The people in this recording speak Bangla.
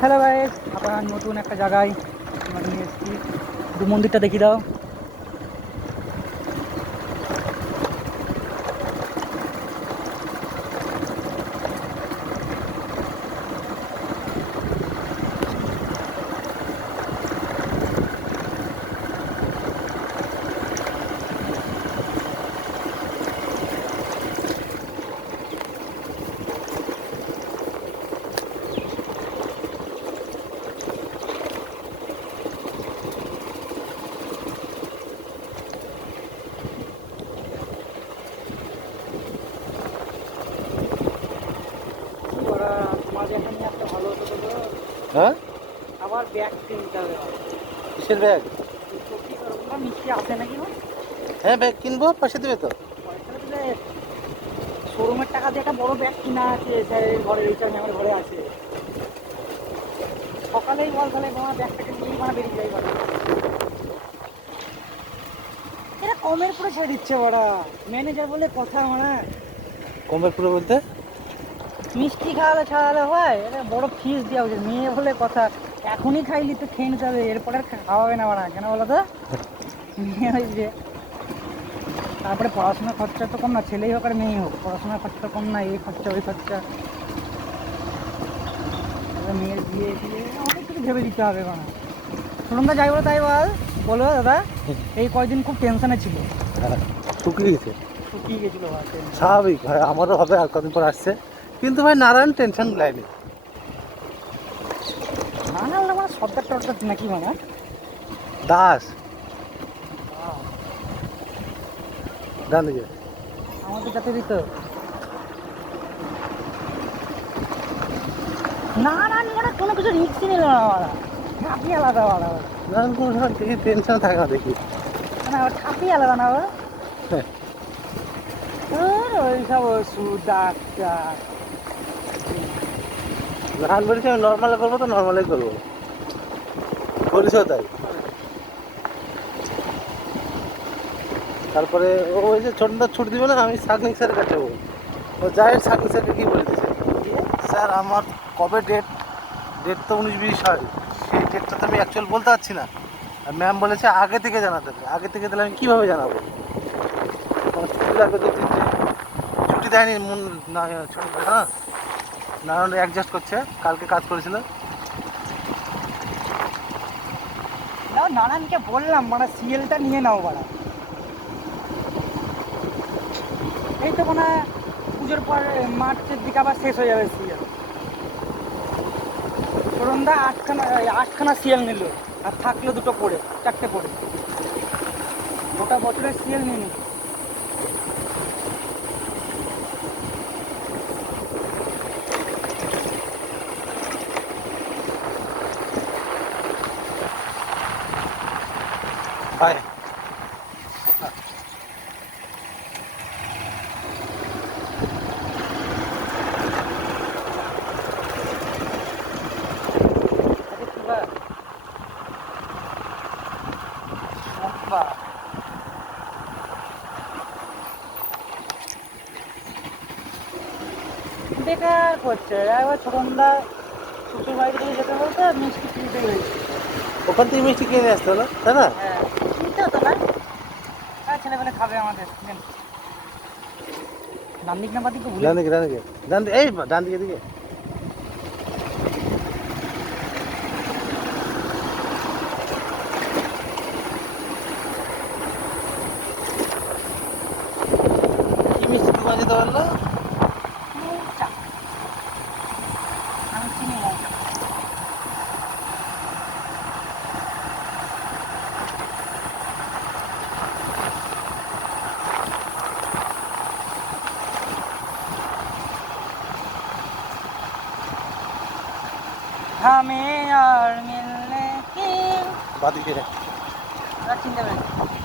হ্যালো গাইস, আবার নতুন একটা জায়গায় আমরা নিয়ে এসেছি। একটু মন্দিরটা দেখিয়ে দাও। তোমাদের এখানে একটা ভালো হতো তো গো। হ্যাঁ, আবার ব্যাগ কিনতে হবে। কিসের ব্যাগ? সত্যি করবো না, মিষ্টি আছে নাকি গো? হ্যাঁ, ব্যাগ কিনবো, পয়সা দেবে তো? পয়সা দিলে শোরুমের টাকা দিয়ে একটা বড় ব্যাগ কিনা আছে স্যারের ঘরে, এই চাই আমার ঘরে আছে। সকালেই বল তাহলে তোমার ব্যাগটাকে নিয়েই মানে বেরিয়ে যাই বলো। এটা কমের পরে ছেড়ে দিচ্ছে ওরা, ম্যানেজার বলে কথা মানে। কমের পুরো বলতে? মিষ্টি খাওয়ালে ছাড়ালে হয়, এটা বড় ফিস দেওয়া উচিত। মেয়ে বলে কথা, এখনই খাইলি তো খেয়ে নিতে হবে, এরপরে আর খাওয়াবে না ওরা, কেন বলো তো? মেয়ে হয়েছে, তারপরে পড়াশোনার খরচা তো কম না, ছেলেই হোক আর মেয়েই হোক, পড়াশোনার খরচা তো কম না, এই খরচা ওই খরচা, এবার মেয়ের বিয়ে দিয়ে অনেক কিছু ভেবে দিতে হবে। মানে শুনুন যাই বলো তাই বলো দাদা, এই কয়দিন খুব টেনশনে ছিল, হ্যাঁ, শুকিয়ে গেছে। শুকিয়ে গেছিলো ভাই tension। স্বাভাবিক ভাই, আমারও হবে আর কদিন পর আসছে। কিন্তু ভাই নারায়ণ টেনশন লাইনি। না না ওরা মানে সর্দার টর্দার নাকি মানে। দাস ডান দিকে। আমাদের যাতে দিত না না, ওরা কোনো কিছু রিস্কই নিল না, ওরা ঝাঁপি আলাদা ওরা, নারায়ণ কোনো সময় দেখি টেনশন থাকে না দেখি। মানে ওরা ঝাঁপি আলাদা না ওরা। হ্যাঁ, ওইসব ওষুধ ডাক্তার, নারায়ণ বলেছি আমি নর্মালে করবো তো নর্মালেই করবো, বলেছেও তাই। তারপরে ও ওই যে ছোটটা ছুটি দিবে না, আমি সাকনিক স্যারের কাছে যাবো। ও যাই সাকনিক স্যারকে কী বলে দিয়েছে, স্যার আমার কবে ডেট তো 19-20 হয়, সেই ডেটটা তো আমি অ্যাকচুয়াল বলতে পারছি না। আর ম্যাম বলেছে আগে থেকে জানাতে হবে, আগে থেকে তাহলে আমি কীভাবে জানাবো? আমার ছুটি লাগবে 2-3 দিন, ছুটি দেয়নি না, ছুটি হ্যাঁ, নারায়ণ অ্যাডজাস্ট করছে, কালকে কাজ করেছিল। না নানানকে বললাম মানে সিএলটা নিয়ে নাও বাড়া। এই তো মানে পুজোর পর মার্চের দিকে আবার শেষ হয়ে যাবে সিএল। সরন্দা আটখানা সিএল নিল, আর থাকলো দুটো পড়ে, চারটে পড়ে, গোটা বছরের সিএল নিয়ে নিল। ভাই আরে কি বা বাবা, বেকার করছে একবার ছোটন্দা শ্বশুর বাড়ি থেকে যেতে বলতে মিষ্টি কিনতে হয়েছে। ওখান থেকে মিষ্টি কিনে আসতে হলো, তাই না? হ্যাঁ, কিনতে হতো না, আর ছেলেবেলে খাবে আমাদের। ডান দিক না বাদিক তো ভুলে ডান দিকে ডান দিকে ডান দিকে, এই ডান দিকে দিকে। কি মিষ্টি দোকান যেতে পারলো? মৌচা, আমি চিনি মৌচা। हमें और मिलने की বাদিকে। চিনতে পেরেছি।